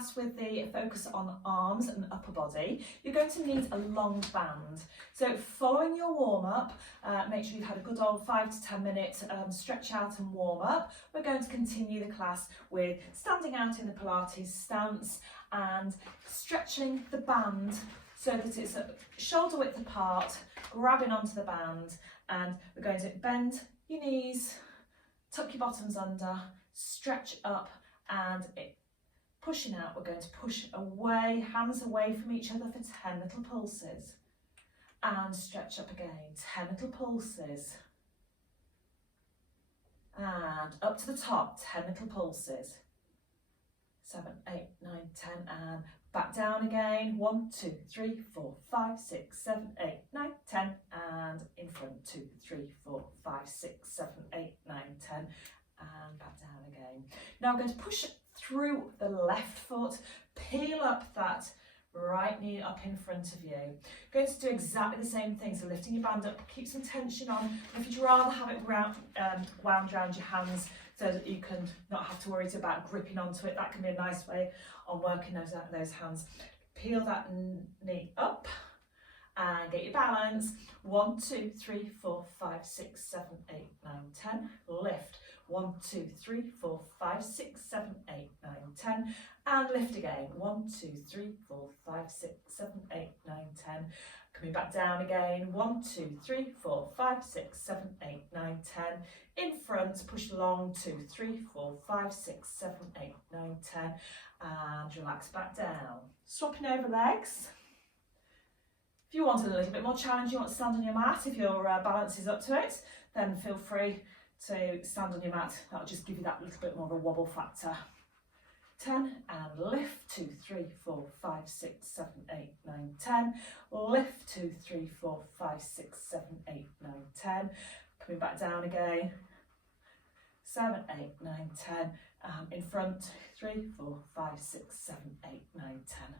class with the focus on arms and upper body, you're going to need a long band. So following your warm-up, make sure you've had a good old 5 to 10 minute stretch out and warm up. We're going to continue the class with standing out in the Pilates stance and stretching the band so that it's shoulder width apart, grabbing onto the band, and we're going to bend your knees, tuck your bottoms under, stretch up, and pushing out, we're going to push away, hands away from each other for 10 little pulses. And stretch up again, 10 little pulses. And up to the top, 10 little pulses. 7, 8, 9, 10, and back down again. 1, 2, 3, 4, 5, 6, 7, 8, 9, 10, and in front. 2, 3, 4, 5, 6, 7, 8, 9, 10, and back down again. Now I'm going to push through the left foot, peel up that right knee up in front of you. Going to do exactly the same thing, so lifting your band up, keep some tension on. If you'd rather have it wound around your hands so that you can not have to worry about gripping onto it, that can be a nice way on working those hands. Peel that knee up and get your balance. 1, 2, 3, 4, 5, 6, 7, 8, 9, 10. Lift. 1, 2, 3, 4, 5, 6, 7, 8, 9, 10. And lift again. 1, 2, 3, 4, 5, 6, 7, 8, 9, 10. Coming back down again. 1, 2, 3, 4, 5, 6, 7, 8, 9, 10. In front, push long. 2, 3, 4, 5, 6, 7, 8, 9, 10. And relax back down. Swapping over legs. If you want a little bit more challenge, you want to stand on your mat, if your balance is up to it, then feel free to stand on your mat. That'll just give you that little bit more of a wobble factor. 10, and lift. 2, 3, 4, 5, 6, 7, 8, 9, 10. Lift. 2, 3, 4, 5, 6, 7, 8, 9, 10. Coming back down again. 7, 8, 9, 10. In front. 3, 4, 5, 6, 7, 8, 9, 10.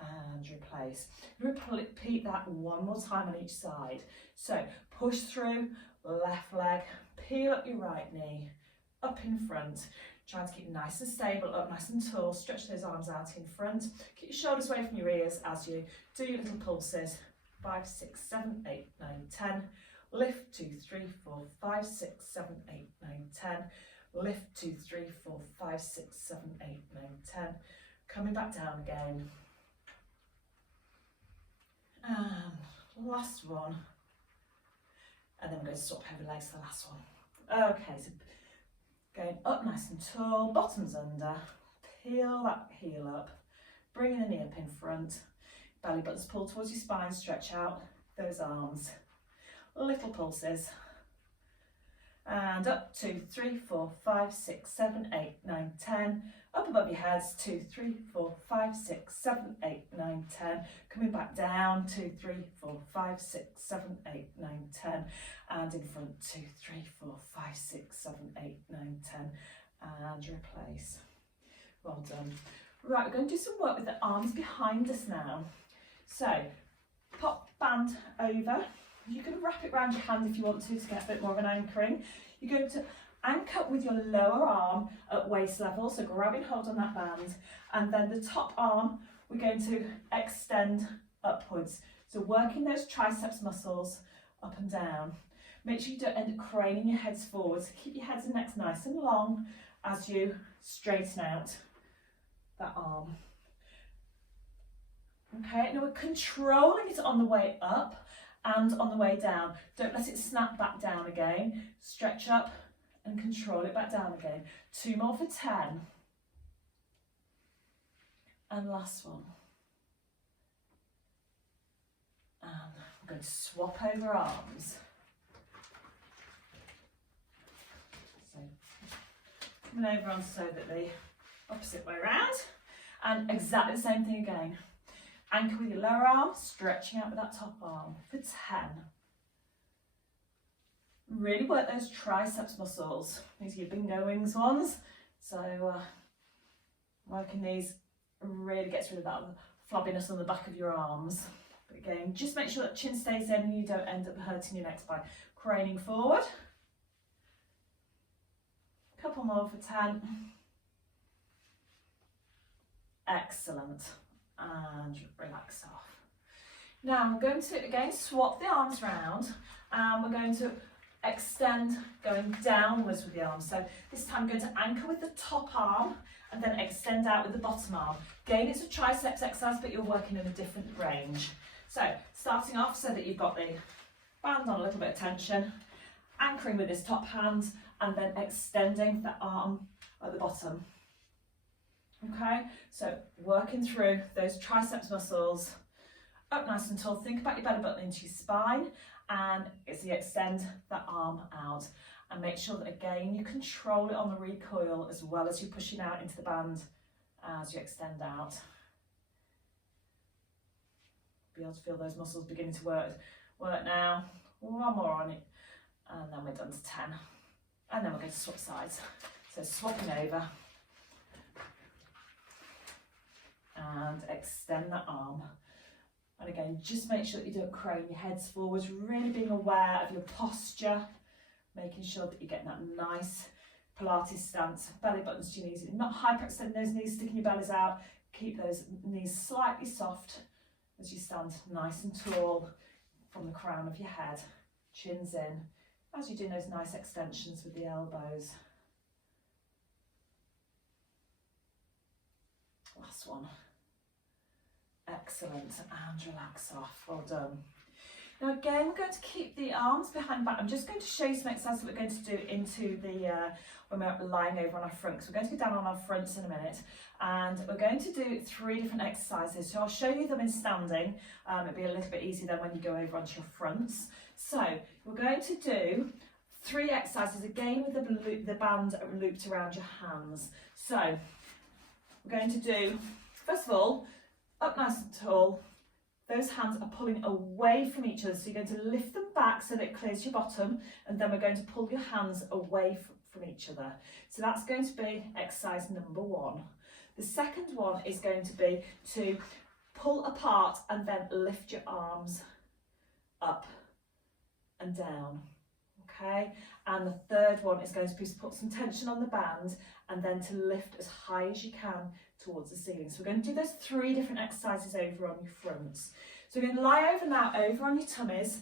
And replace. Repeat that one more time on each side. So push through, left leg, peel up your right knee, up in front. Try to keep nice and stable, up nice and tall. Stretch those arms out in front. Keep your shoulders away from your ears as you do your little pulses. 5, 6, 7, 8, 9, 10. Lift. 2, 3, 4, 5, 6, 7, 8, 9, 10. Lift. 2, 3, 4, 5, 6, 7, 8, 9, 10. Coming back down again. And last one, and then we're going to swap over legs for the last one. Okay, so going up nice and tall, bottoms under, peel that heel up, bringing the knee up in front, belly buttons pull towards your spine, stretch out those arms, little pulses, and up. 2, 3, 4, 5, 6, 7, 8, 9, 10. Up above your heads. 2, 3, 4, 5, 6, 7, 8, 9, 10. Coming back down. 2, 3, 4, 5, 6, 7, 8, 9, 10. And in front. 2, 3, 4, 5, 6, 7, 8, 9, 10. And replace. Well done. Right, we're going to do some work with the arms behind us now. So pop band over. You can wrap it around your hand if you want to get a bit more of an anchoring. You're going to anchor with your lower arm at waist level, so grabbing hold on that band, and then the top arm we're going to extend upwards. So working those triceps muscles up and down. Make sure you don't end up craning your heads forwards. Keep your heads and necks nice and long as you straighten out that arm. Okay, now we're controlling it on the way up and on the way down. Don't let it snap back down again. Stretch up and control it back down again. 2 more for 10. And last one. And I'm going to swap over arms. So coming over on so that the opposite way around. And exactly the same thing again. Anchor with your lower arm, stretching out with that top arm for 10. Really work those triceps muscles. These are your bingo wings ones. So working these really gets rid of that flabbiness on the back of your arms. But again, just make sure that chin stays in and you don't end up hurting your neck by craning forward. Couple more for 10. Excellent. And relax off. Now we're going to again swap the arms round, and we're going to extend going downwards with the arms. So this time I'm going to anchor with the top arm and then extend out with the bottom arm. Again, it's a triceps exercise, but you're working in a different range. So starting off so that you've got the band on a little bit of tension, anchoring with this top hand and then extending the arm at the bottom. Okay, so working through those triceps muscles, up nice and tall. Think about your belly button into your spine, and as you extend that arm out, and make sure that again you control it on the recoil as well as you're pushing out into the band as you extend out. Be able to feel those muscles beginning to work now. One more on it, and then we're done to 10, and then we're going to swap sides. So swapping over and extend that arm. And again, just make sure that you don't crane your heads forwards, really being aware of your posture, making sure that you're getting that nice Pilates stance, belly buttons to your knees, not hyperextend those knees, sticking your bellies out, keep those knees slightly soft as you stand nice and tall from the crown of your head, chins in, as you're doing those nice extensions with the elbows. Last one. Excellent, and relax off, well done. Now again, we're going to keep the arms behind the back. I'm just going to show you some exercises that we're going to do into the, when we're lying over on our front. So we're going to go down on our fronts in a minute, and we're going to do 3 different exercises. So I'll show you them in standing. It'll be a little bit easier then when you go over onto your fronts. So we're going to do 3 exercises, again with the band looped around your hands. So we're going to do, first of all, up nice and tall. Those hands are pulling away from each other, so you're going to lift them back so that it clears your bottom, and then we're going to pull your hands away from each other. So that's going to be exercise number 1. The second one is going to be to pull apart and then lift your arms up and down. Okay, and the third one is going to be to put some tension on the band and then to lift as high as you can towards the ceiling. So we're going to do those 3 different exercises over on your fronts. So we're going to lie over now, over on your tummies,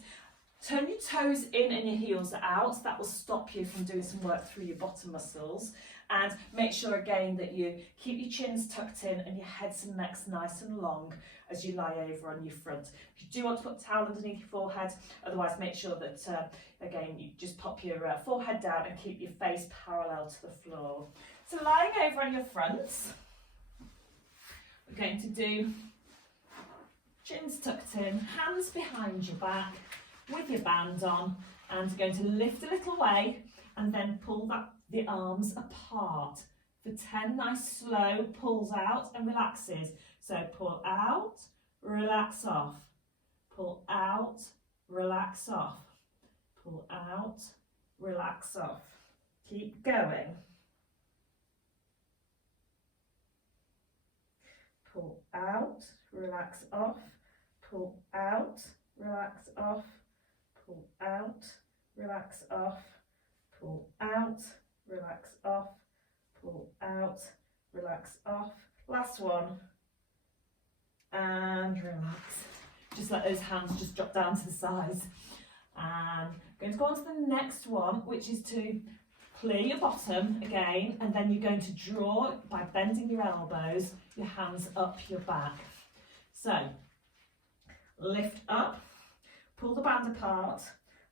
turn your toes in and your heels out. That will stop you from doing some work through your bottom muscles. And make sure again that you keep your chins tucked in and your heads and necks nice and long as you lie over on your front. If you do want to put a towel underneath your forehead, otherwise make sure that, again, you just pop your forehead down and keep your face parallel to the floor. So lying over on your fronts, we're going to do chins tucked in, hands behind your back with your band on, and you're going to lift a little way and then pull the arms apart for 10 nice slow pulls out and relaxes. So pull out, relax off, pull out, relax off, pull out, relax off. Keep going. Pull out, relax off, pull out, relax off, pull out, relax off, pull out, relax off, pull out, relax off. Last one. And relax. Just let those hands just drop down to the sides. And I'm going to go on to the next one, which is to clear your bottom again, and then you're going to draw by bending your elbows, your hands up your back. So lift up, pull the band apart,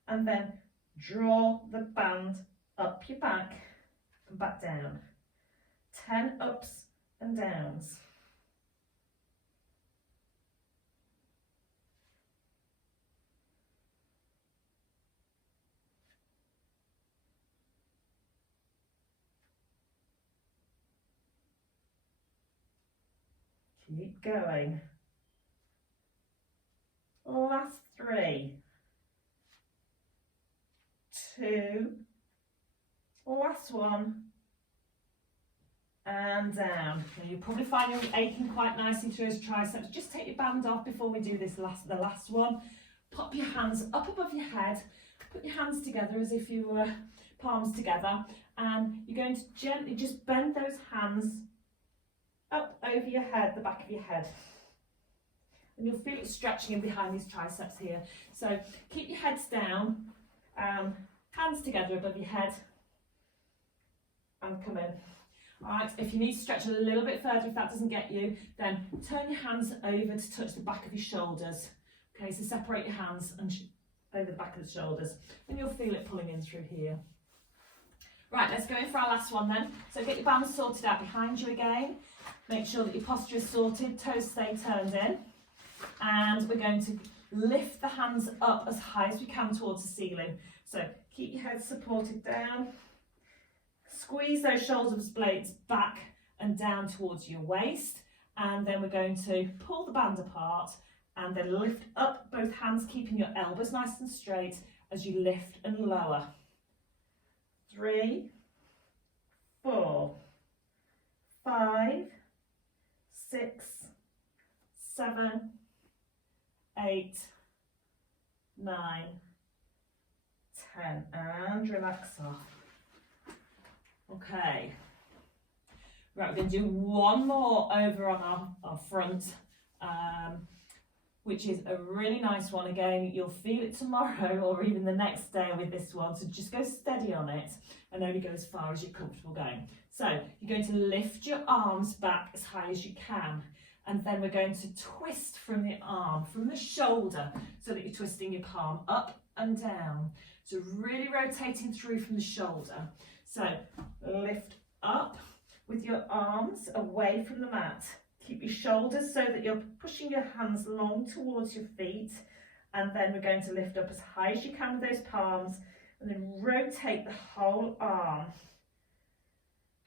and then draw the band up your back and back down. 10 ups and downs. Keep going. Last 3, 2, last one, and down. Now you probably find you're aching quite nicely through those triceps. Just take your band off before we do this the last one. Pop your hands up above your head, put your hands together as if you were palms together, and you're going to gently just bend those hands up over your head, the back of your head. And you'll feel it stretching in behind these triceps here. So keep your heads down, hands together above your head, and come in. All right, if you need to stretch a little bit further, if that doesn't get you, then turn your hands over to touch the back of your shoulders. Okay, so separate your hands and over the back of the shoulders, and you'll feel it pulling in through here. Right, let's go in for our last one then. So get your bands sorted out behind you again. Make sure that your posture is sorted, toes stay turned in. And we're going to lift the hands up as high as we can towards the ceiling. So keep your head supported down. Squeeze those shoulder blades back and down towards your waist. And then we're going to pull the band apart and then lift up both hands, keeping your elbows nice and straight as you lift and lower. 3, 4, 5, 6, 7, 8, 9, 10, and relax off. Okay, right, we're going to do one more over on our front, which is a really nice one. Again, you'll feel it tomorrow or even the next day with this one, so just go steady on it and only go as far as you're comfortable going. So you're going to lift your arms back as high as you can, and then we're going to twist from the arm, from the shoulder, so that you're twisting your palm up and down. So really rotating through from the shoulder. So lift up with your arms away from the mat. Keep your shoulders so that you're pushing your hands long towards your feet, and then we're going to lift up as high as you can with those palms, and then rotate the whole arm.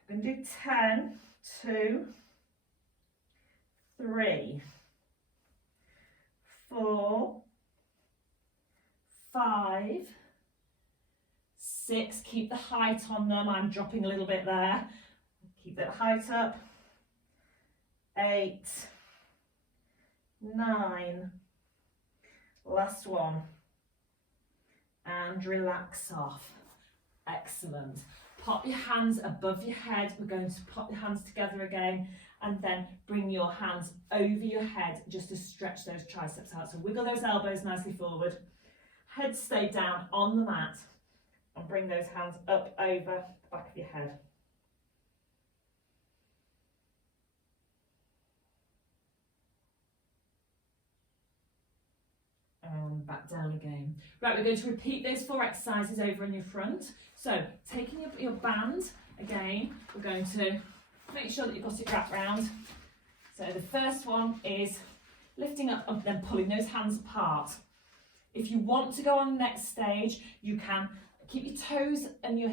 We're going to do 10, 2, 3, 4, 5, 6, keep the height on them, I'm dropping a little bit there, keep that height up, 8, 9, last one, and relax off. Excellent. Pop your hands above your head, we're going to pop your hands together again, and then bring your hands over your head just to stretch those triceps out. So wiggle those elbows nicely forward, head stay down on the mat, and bring those hands up over the back of your head. And back down again. Right, we're going to repeat those 4 exercises over in your front. So taking your band again, we're going to make sure that you've got it wrapped round. So the first one is lifting up and then pulling those hands apart. If you want to go on the next stage, you can keep your toes and your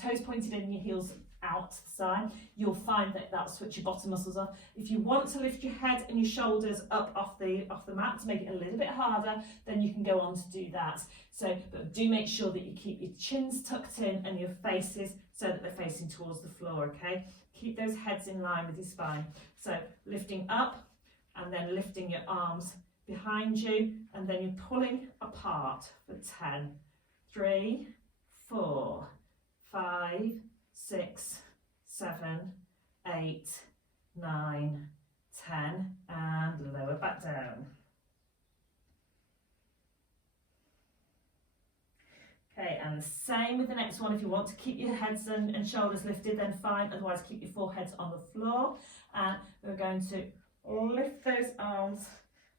toes pointed in and your heels out to the side. You'll find that that'll switch your bottom muscles off. If you want to lift your head and your shoulders up off the mat to make it a little bit harder, then you can go on to do that. So, but do make sure that you keep your chins tucked in and your faces so that they're facing towards the floor, okay? Keep those heads in line with your spine. So lifting up and then lifting your arms behind you, and then you're pulling apart for 10, 3, 4, 5, 6, 7, 8, 9, 10, and lower back down. Okay, and the same with the next one. If you want to keep your heads and shoulders lifted, then fine, otherwise keep your foreheads on the floor. And we're going to lift those arms,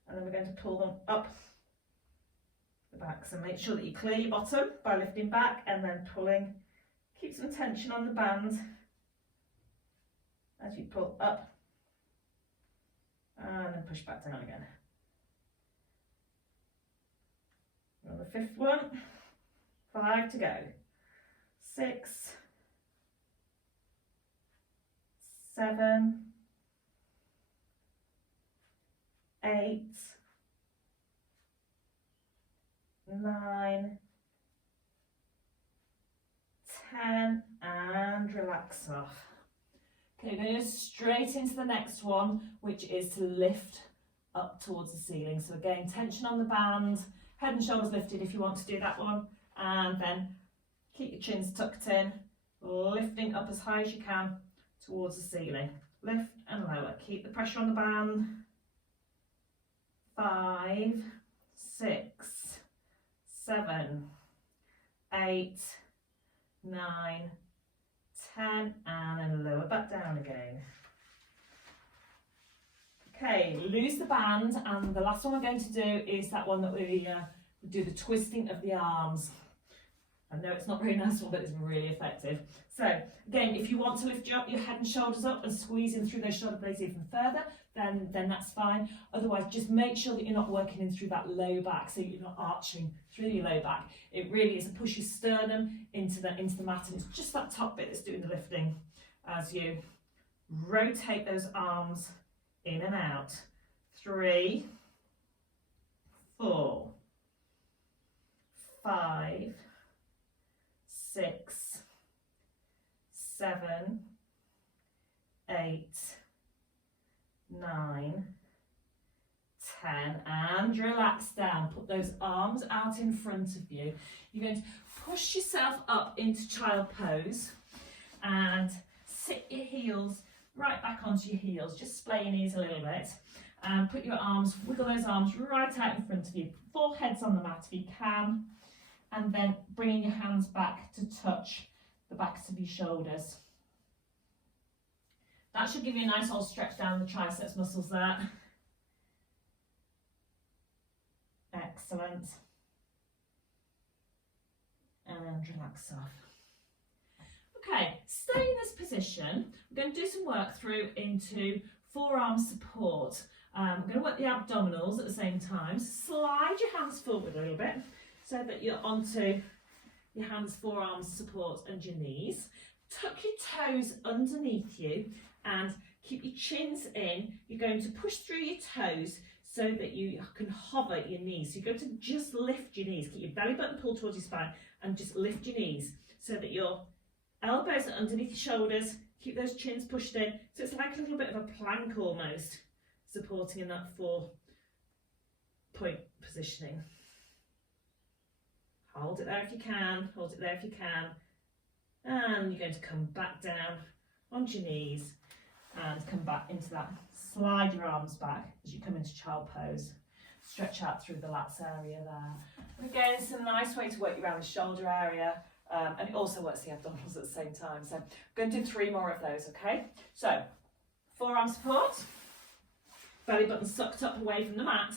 and then we're going to pull them up the back. So make sure that you clear your bottom by lifting back and then pulling. Keep some tension on the band as you pull up and then push back down again. On the 5th one, 5 to go. 6, 7, 8, 9, 10, and relax off. Okay, we're going to go straight into the next one, which is to lift up towards the ceiling. So again, tension on the band, head and shoulders lifted if you want to do that one, and then keep your chins tucked in, lifting up as high as you can towards the ceiling. lift and lower. Keep the pressure on the band. 5, 6, 7, 8, 9, 10, and then lower back down again. Okay, lose the band, and the last one we're going to do is that one that we do the twisting of the arms. I know it's not a very nice one, but it's really effective. So again, if you want to lift your head and shoulders up and squeeze in through those shoulder blades even further, then that's fine. Otherwise, just make sure that you're not working in through that low back, so you're not arching through your low back. It really is a push your sternum into the mat, and it's just that top bit that's doing the lifting as you rotate those arms in and out. 3, 4, 5, 6, 7, 8, 9, 10, and relax down. Put those arms out in front of you. You're going to push yourself up into child pose and sit your heels right back onto your heels. Just splay your knees a little bit and put your arms, wiggle those arms right out in front of you. Foreheads on the mat if you can, and then bringing your hands back to touch the backs of your shoulders. That should give you a nice old stretch down the triceps muscles there. Excellent. And relax off. Okay, stay in this position. We're going to do some work through into forearm support. We're going to work the abdominals at the same time. Slide your hands forward a little bit so that you're onto your hands, forearms, support, and your knees. Tuck your toes underneath you and keep your chins in. You're going to push through your toes so that you can hover your knees. So you're going to just lift your knees. Keep your belly button pulled towards your spine and just lift your knees so that your elbows are underneath your shoulders. Keep those chins pushed in. So it's like a little bit of a plank almost, supporting in that 4-point positioning. Hold it there if you can, hold it there if you can. And you're going to come back down onto your knees and come back into that. Slide your arms back as you come into child pose. Stretch out through the lats area there. And again, it's a nice way to work around the shoulder area, and it also works the abdominals at the same time. So I'm going to do 3 more of those, okay? So, forearm support, belly button sucked up away from the mat,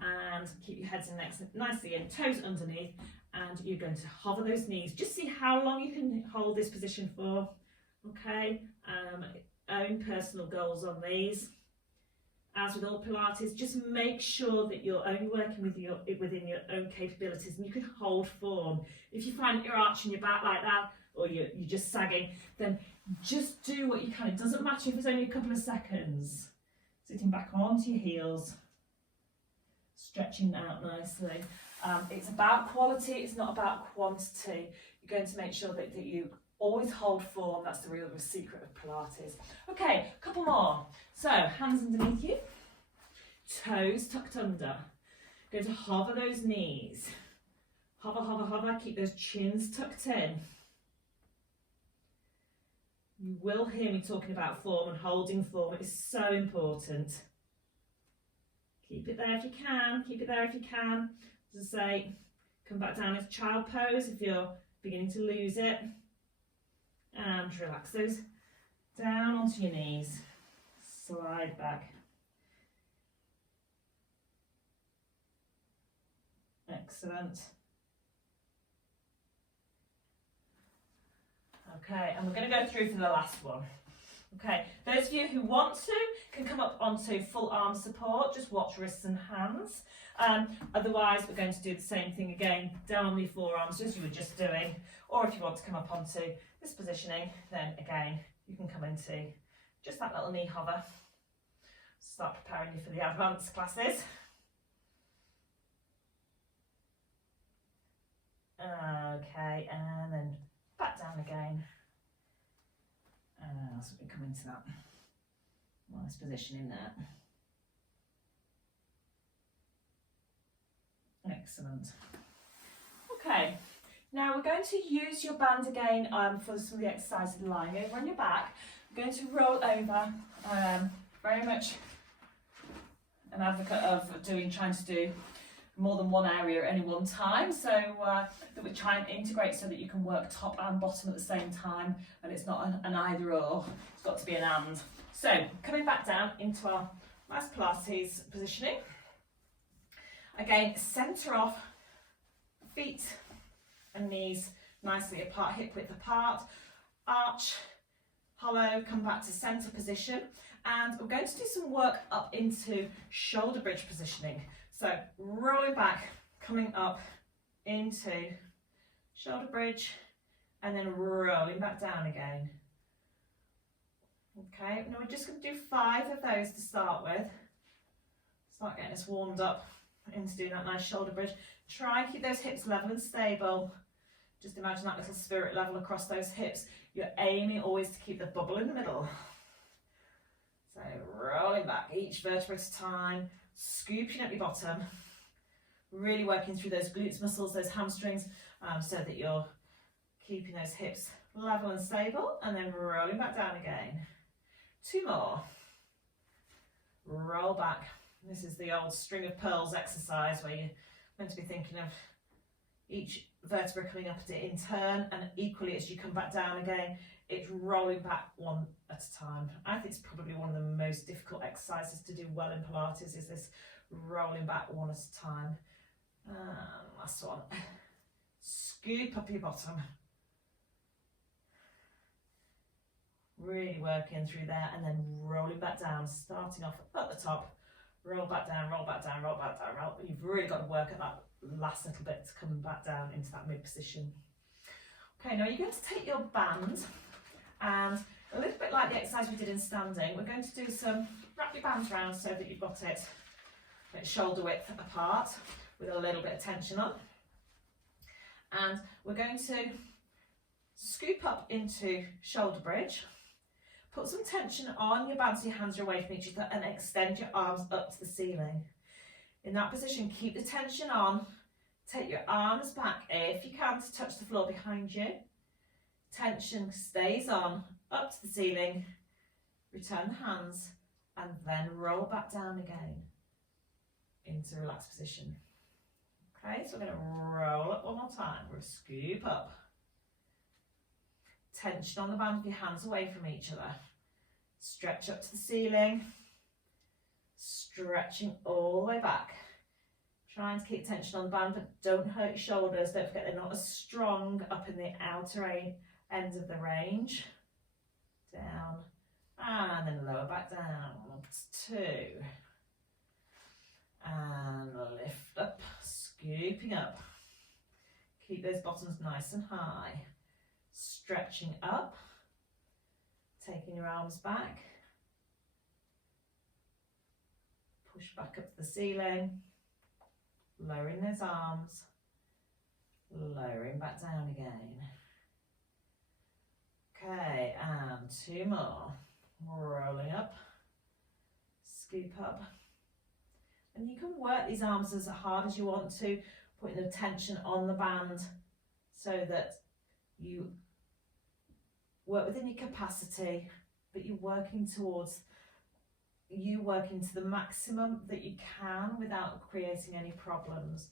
and keep your heads and necks nicely in, toes underneath, and you're going to hover those knees. Just see how long you can hold this position for, okay? Own personal goals on these. As with all Pilates, just make sure that you're only working within your own capabilities and you can hold form. If you find that you're arching your back like that, or you're just sagging, then just do what you can. It doesn't matter if it's only a couple of seconds. Sitting back onto your heels, stretching out nicely. It's about quality, it's not about quantity. You're going to make sure that you always hold form. That's the real secret of Pilates. Okay, a couple more. So, hands underneath you, toes tucked under. Going to hover those knees. Hover, hover, hover, keep those chins tucked in. You will hear me talking about form and holding form. It is so important. Keep it there if you can, keep it there if you can. As I say, come back down into child pose if you're beginning to lose it. And relax those down onto your knees. Slide back. Excellent. Okay, and we're going to go through for the last one. Okay, those of you who want to can come up onto full arm support, just watch wrists and hands. Otherwise, we're going to do the same thing again, down on the forearms as you were just doing. Or if you want to come up onto this positioning, then again, you can come into just that little knee hover. Start preparing you for the advanced classes. Okay, and then back down again. So we come into that nice positioning there. Excellent. Okay, now we're going to use your band again for some of the exercises lying over on your back. I'm going to roll over. Very much an advocate of trying to do more than one area at any one time, so that we try and integrate so that you can work top and bottom at the same time, and it's not an either or, it's got to be an and. So coming back down into our nice Pilates positioning. Again, centre off, feet and knees nicely apart, hip width apart, arch, hollow, come back to centre position, and we're going to do some work up into shoulder bridge positioning. So rolling back, coming up into shoulder bridge, and then rolling back down again. Okay, now we're just going to do 5 of those to start with. Start getting us warmed up into doing that nice shoulder bridge. Try and keep those hips level and stable. Just imagine that little spirit level across those hips. You're aiming always to keep the bubble in the middle. So rolling back each vertebra at a time, scooping up your bottom, really working through those glutes muscles, those hamstrings, so that you're keeping those hips level and stable, and then rolling back down again. 2 more. Roll back. This is the old string of pearls exercise where you're meant to be thinking of each vertebra coming up at it in turn, and equally as you come back down again, it's rolling back one at a time. I think it's probably one of the most difficult exercises to do well in Pilates, is this rolling back one at a time. Last one. Scoop up your bottom. Really working through there, and then rolling back down, starting off at the top, roll back down, roll back down, roll back down, roll. You've really got to work at that last little bit to come back down into that mid position. Okay, now you're going to take your band, and a little bit like the exercise we did in standing, we're going to do some, wrap your bands round so that you've got it shoulder width apart with a little bit of tension on. And we're going to scoop up into shoulder bridge. Put some tension on your band so your hands are away from each other, and extend your arms up to the ceiling. In that position, keep the tension on. Take your arms back if you can to touch the floor behind you. Tension stays on, up to the ceiling. Return the hands, and then roll back down again into relaxed position. Okay, so we're going to roll up one more time. We'll scoop up. Tension on the band with your hands away from each other. Stretch up to the ceiling. Stretching all the way back. Trying to keep tension on the band, but don't hurt your shoulders. Don't forget they're not as strong up in the outer end of the range. Down, and then lower back down. Up to 2. And lift up, scooping up. Keep those bottoms nice and high. Stretching up, taking your arms back, push back up to the ceiling, lowering those arms, lowering back down again. Okay, and 2 more. Rolling up, scoop up. And you can work these arms as hard as you want to, putting the tension on the band so that you work within your capacity, but you're working towards working to the maximum that you can without creating any problems.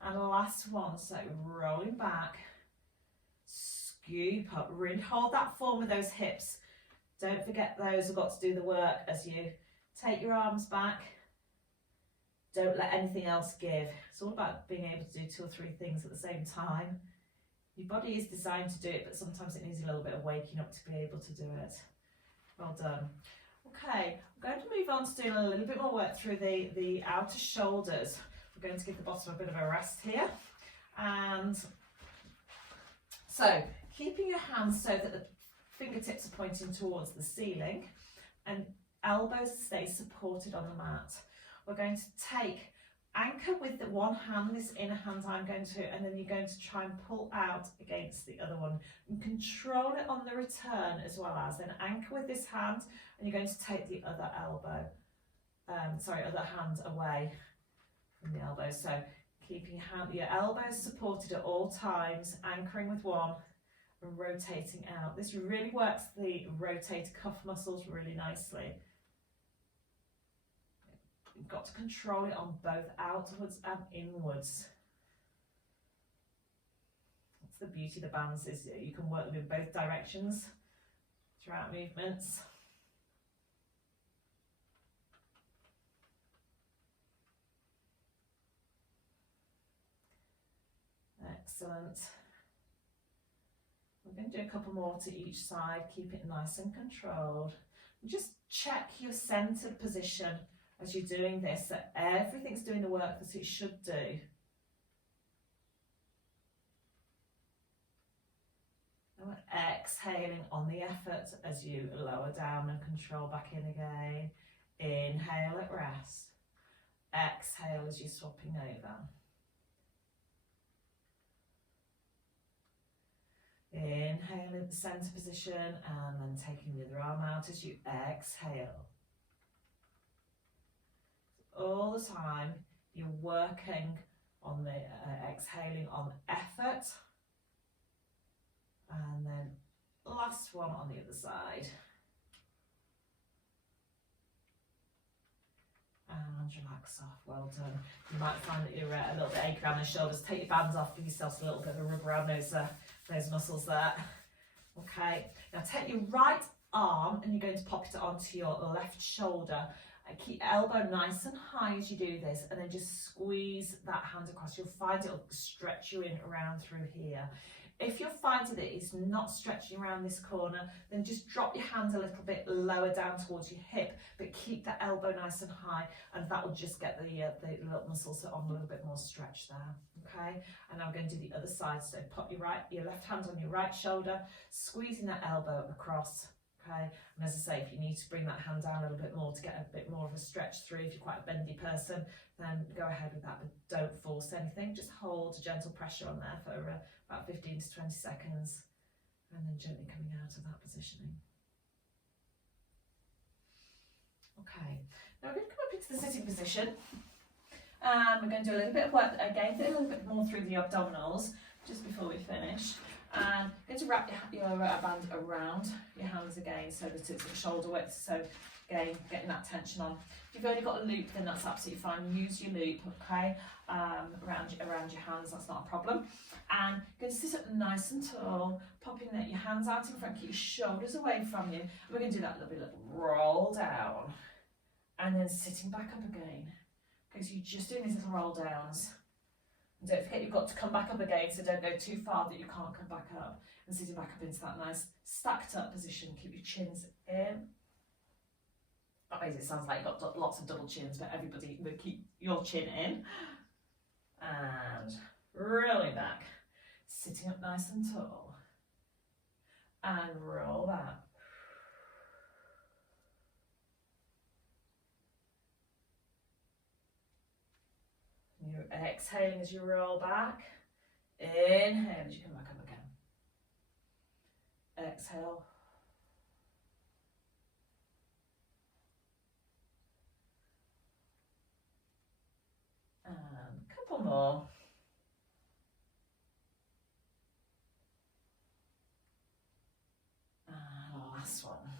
And last one, so rolling back, scoop up, really hold that form with those hips. Don't forget those have got to do the work as you take your arms back. Don't let anything else give. It's all about being able to do 2 or 3 things at the same time. Your body is designed to do it, but sometimes it needs a little bit of waking up to be able to do it. Well done. Okay, I'm going to move on to doing a little bit more work through the outer shoulders. We're going to give the bottom a bit of a rest here. And so, keeping your hands so that the fingertips are pointing towards the ceiling and elbows stay supported on the mat. We're going to anchor with the one hand, this inner hand I'm going to, and then you're going to try and pull out against the other one. And control it on the return as well as, then anchor with this hand, and you're going to take the other other hand away from the elbow. So keeping your elbows supported at all times, anchoring with one, and rotating out. This really works the rotator cuff muscles really nicely. You've got to control it on both outwards and inwards. That's the beauty of the bands, is you can work them in both directions throughout movements. Excellent. We're going to do a couple more to each side. Keep it nice and controlled. Just check your centered position as you're doing this, that everything's doing the work that it should do. And we're exhaling on the effort as you lower down and control back in again. Inhale at rest. Exhale as you're swapping over. Inhale in the centre position and then taking the other arm out as you exhale. All the time you're working on the exhaling on effort, and then last one on the other side. And relax off, well done. You might find that you're a little bit achy around the shoulders. Take your bands off, give yourself a little bit of a rub around those muscles there. Okay, now take your right arm and you're going to pop it onto your left shoulder. Keep elbow nice and high as you do this, and then just squeeze that hand across. You'll find it'll stretch you in around through here. If you're finding that it's not stretching around this corner, then just drop your hand a little bit lower down towards your hip, but keep that elbow nice and high, and that will just get the little muscles on a little bit more stretch there. Okay, and I'm going to do the other side. So pop your left hand on your right shoulder, squeezing that elbow across. Okay, and as I say, if you need to bring that hand down a little bit more to get a bit more of a stretch through, if you're quite a bendy person, then go ahead with that, but don't force anything. Just hold a gentle pressure on there for about 15 to 20 seconds, and then gently coming out of that positioning. Okay, now we're going to come up into the sitting position, and we're going to do a little bit of work again, a little bit more through the abdominals just before we finish. And going to wrap your band around your hands again so that it's at shoulder width. So again, getting that tension on. If you've only got a loop, then that's absolutely fine. Use your loop, okay, around your hands. That's not a problem. And going to sit up nice and tall, popping your hands out in front, keep your shoulders away from you. We're going to do that little roll down, and then sitting back up again. Okay, so you're just doing these little roll downs. Don't forget you've got to come back up again, so don't go too far that you can't come back up. And sitting back up into that nice stacked up position. Keep your chins in. That makes it sound like you've got lots of double chins, but everybody will keep your chin in. And rolling back. Sitting up nice and tall. And roll that. You're exhaling as you roll back. Inhale as you come back up again. Exhale. And a couple more. And last one.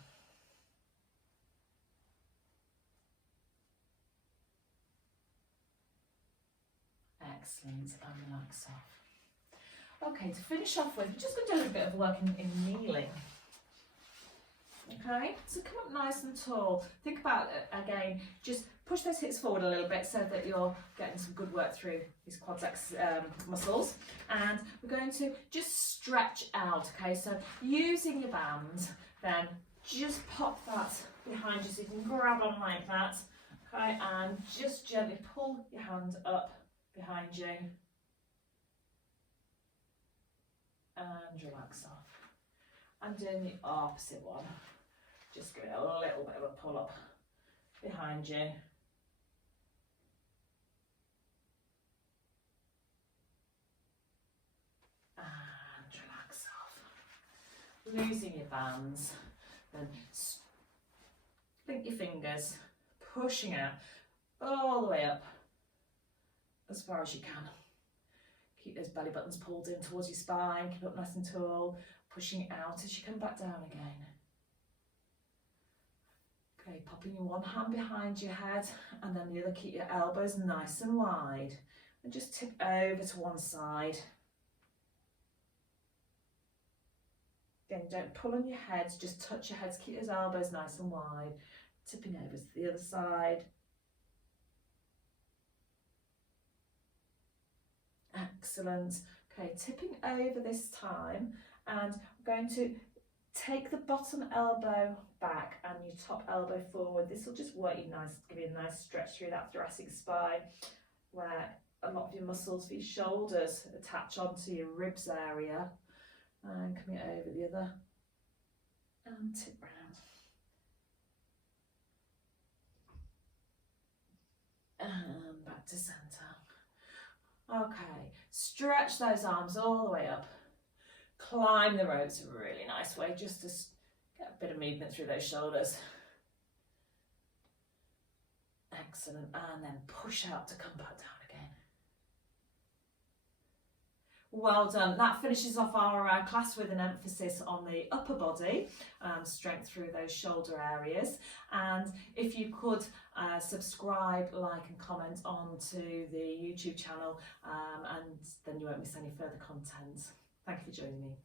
Excellent, and relax off. Okay, to finish off with, we're just going to do a little bit of work in kneeling. Okay, so come up nice and tall. Think about it again, just push those hips forward a little bit so that you're getting some good work through these quadriceps muscles. And we're going to just stretch out, okay, so using your band, then just pop that behind you so you can grab on like that, okay, and just gently pull your hand up behind you and relax off. And doing the opposite one, just give it a little bit of a pull up behind you and relax off. Losing your bands, then link your fingers, pushing out all the way up as far as you can. Keep those belly buttons pulled in towards your spine, keep it up nice and tall. pushing it out as you come back down again. Okay, popping your one hand behind your head and then the other, keep your elbows nice and wide and just tip over to one side. Again, don't pull on your head, just touch your heads, keep those elbows nice and wide, tipping over to the other side. Excellent. Okay, tipping over this time, and we're going to take the bottom elbow back and your top elbow forward. This will just work you nice, give you a nice stretch through that thoracic spine where a lot of your muscles for your shoulders attach onto your ribs area. And coming over the other and tip round. And back to centre. Okay, stretch those arms all the way up. Climb the ropes, a really nice way just to get a bit of movement through those shoulders. Excellent, and then push out to come back down again. Well done. That finishes off our class with an emphasis on the upper body, strength through those shoulder areas. And if you could subscribe, like and comment on to the YouTube channel, and then you won't miss any further content. Thank you for joining me.